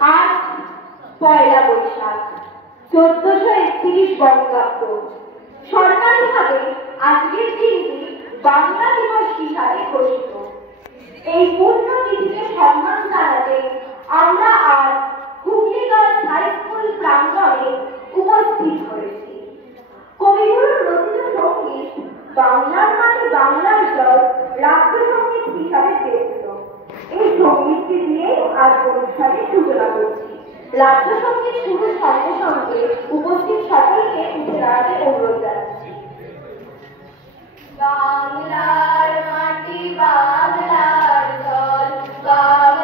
আজ পয়লা বৈশাখ 1431 বঙ্গাব্দ। সরকারিভাবে আজকের দিনটি বাংলা দিবস হিসাবে ঘোষিত। এই পুণ্যতিথিকে সম্মান জানাতে আমরা আজ হুগলি গার্লস হাই স্কুল প্রাঙ্গণে উপস্থিত হয়েছি। কবিগুরুর রচিত সঙ্গীত বাংলার মাটি বাংলার জল রাজ্য সঙ্গীত হিসাবে পরিচিত। এই সঙ্গীতটি দিয়েই আজ অনুষ্ঠানের সূচনা করছি। রাজ্য সঙ্গীত শুরুর সঙ্গে সঙ্গে উপস্থিত সকলকে উঠে দাঁড়াতে অনুরোধ জানাচ্ছি। বাংলার মাটি বাংলার জল